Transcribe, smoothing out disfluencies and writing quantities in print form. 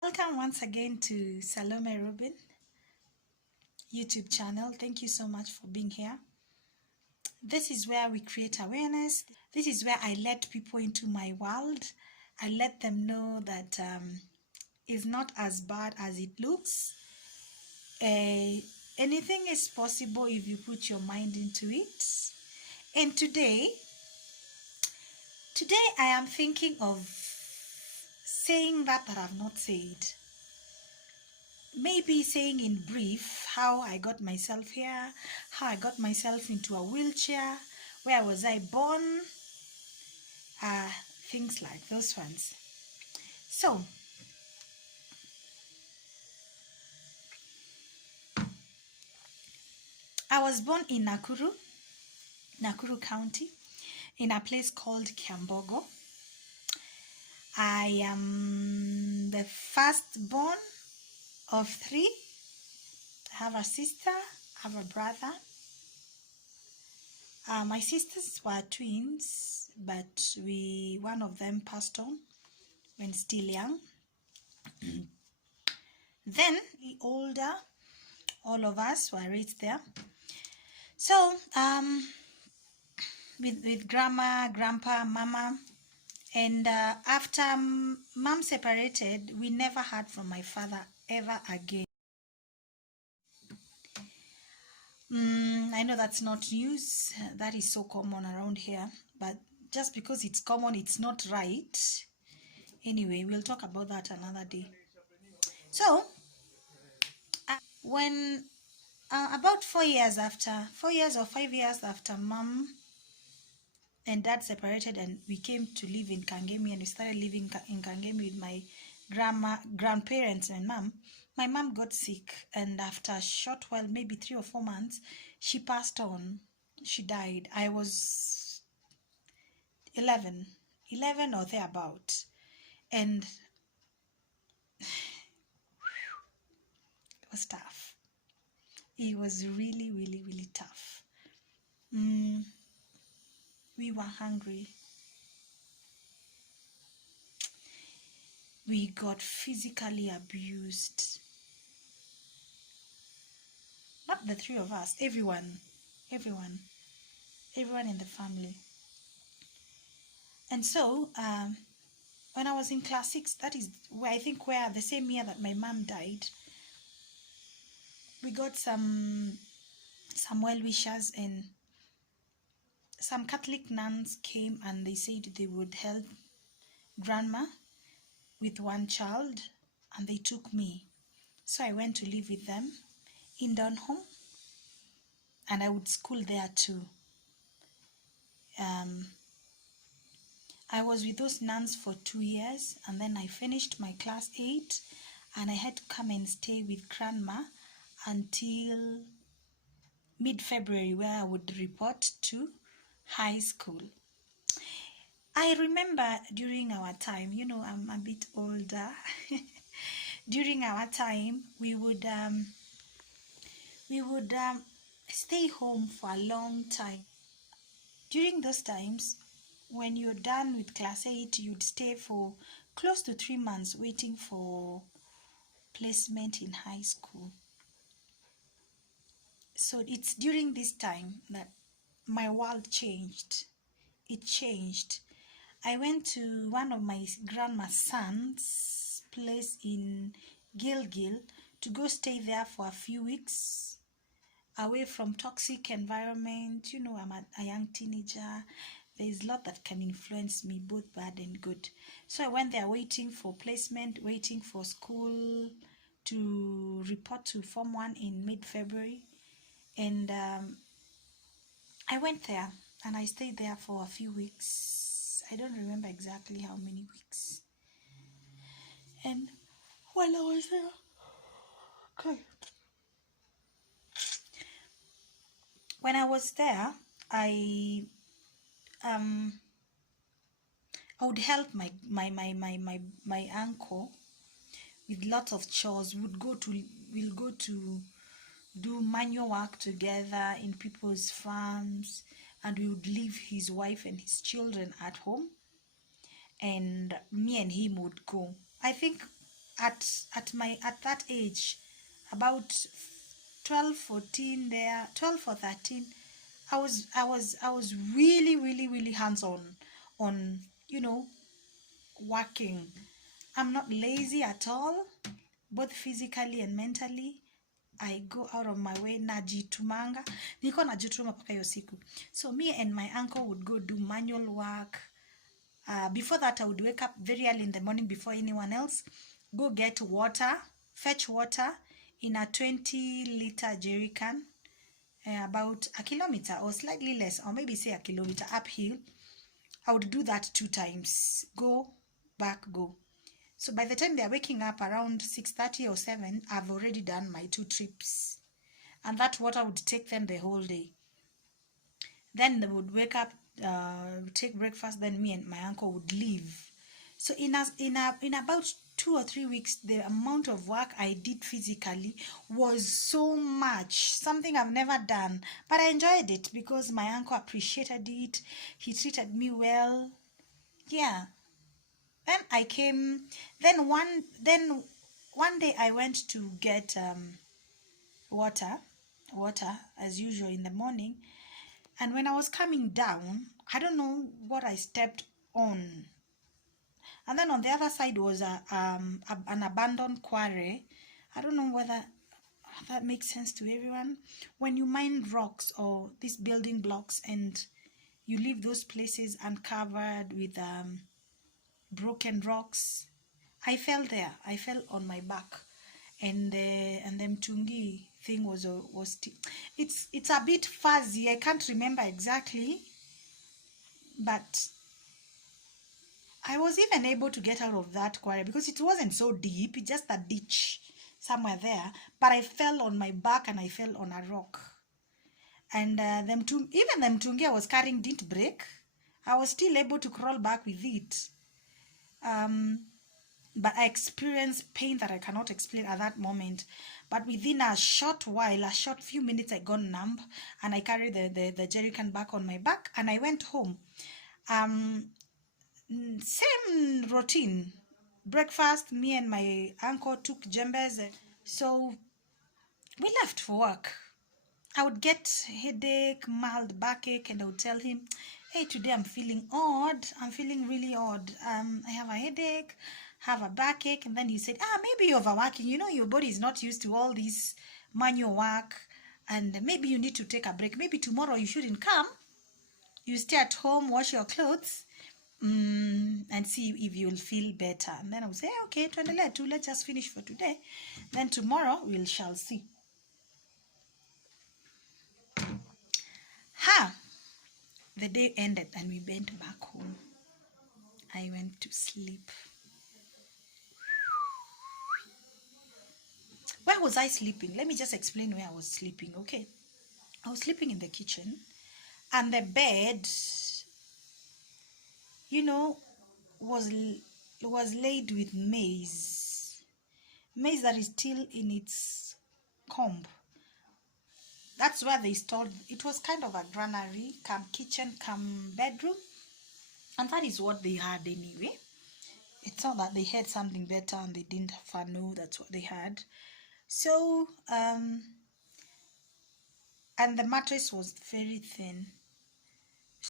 Welcome once again to Salome Rubin YouTube channel. Thank you so much for being here. This is where we create awareness. This is where I let people into my world. I let them know that it's not as bad as it looks. Anything is possible if you put your mind into it. And today I am thinking of saying that I've not said. Maybe saying in brief how I got myself here, how I got myself into a wheelchair, where was I born, things like those ones. So, I was born in Nakuru County, in a place called Kiambogo. I am the firstborn of three. I have a sister, I have a brother. My sisters were twins, but one of them passed on when still young. Then, older, all of us were raised there. So, with grandma, grandpa, mama, and after mom separated, we never heard from my father ever again. I know that's not news. That is so common around here, but just because it's common, it's not right. Anyway, we'll talk about that another day. So, when about 4 years or 5 years after mom and dad separated and we came to live in Kangemi, and we started living in Kangemi with my grandparents and mom, my mom got sick, and after a short while, maybe 3 or 4 months, she passed on. She died. I was 11 or thereabout, and it was tough. It was really, really, really tough. We were hungry. We got physically abused. Not the three of us, everyone in the family. And so, when I was in class 6, that is where I think where the same year that my mom died, we got some well-wishers, and some Catholic nuns came and they said they would help grandma with one child, and they took me. So I went to live with them in Donholm, and I would school there too. I was with those nuns for 2 years, and then I finished my class 8, and I had to come and stay with grandma until mid-February, where I would report to high school. I remember during our time, I'm a bit older. During our time, we would stay home for a long time. During those times, when you're done with class 8, you'd stay for close to 3 months waiting for placement in high school. So it's during this time that my world changed. It changed. I went to one of my grandma's sons' place in Gilgil to go stay there for a few weeks, away from toxic environment. I'm a young teenager. There's a lot that can influence me, both bad and good. So I went there waiting for placement, waiting for school to report to Form 1 in mid-February. And I went there and I stayed there for a few weeks. I don't remember exactly how many weeks. And while I was there, okay. When I was there, I would help my uncle with lots of chores. We'll go to do manual work together in people's farms, and we would leave his wife and his children at home, and me and him would go. I think at that age, about 12, 14 there, 12 or 13, I was really, really, really hands-on on, working. I'm not lazy at all, both physically and mentally. I go out of my way, najitumanga. Niko najituma paka hiyo siku. So me and my uncle would go do manual work. Before that, I would wake up very early in the morning before anyone else, go get water, fetch water in a 20-liter jerry can, about a kilometer or slightly less, or maybe say a kilometer uphill. I would do that 2 times. Go, back, go. So by the time they're waking up around 6:30 or 7, I've already done my 2 trips. And that water would take them the whole day. Then they would wake up, take breakfast, then me and my uncle would leave. So in about 2 or 3 weeks, the amount of work I did physically was so much, something I've never done. But I enjoyed it because my uncle appreciated it. He treated me well. Yeah. Then I came. Then one day I went to get water as usual in the morning. And when I was coming down, I don't know what I stepped on. And then on the other side was an abandoned quarry. I don't know whether that makes sense to everyone. When you mine rocks or these building blocks and you leave those places uncovered with broken rocks, I fell there. I fell on my back, and the mtungi thing was it's a bit fuzzy. I can't remember exactly, but I was even able to get out of that quarry because it wasn't so deep. It's just a ditch somewhere there. But I fell on my back and I fell on a rock. And even the mtungi I was carrying didn't break. I was still able to crawl back with it. But I experienced pain that I cannot explain at that moment. But within a short few minutes, I got numb and I carried the jerry can back on my back and I went home. Same routine. Breakfast, me and my uncle took jembes. So we left for work. I would get headache, mild backache, and I would tell him, hey, today I'm feeling odd. I'm feeling really odd. I have a headache, have a backache. And then he said, maybe you're overworking. Your body is not used to all this manual work. And maybe you need to take a break. Maybe tomorrow you shouldn't come. You stay at home, wash your clothes, and see if you'll feel better. And then I would say, okay, let's just finish for today. Then tomorrow we shall see. The day ended and we went back home. I went to sleep. Where was I sleeping? Let me just explain where I was sleeping, okay? I was sleeping in the kitchen, and the bed, was laid with maize that is still in its comb. That's where they stored. It was kind of a granary, come kitchen, come bedroom, and that is what they had anyway. It's not that they had something better and they didn't know that's what they had. So and the mattress was very thin.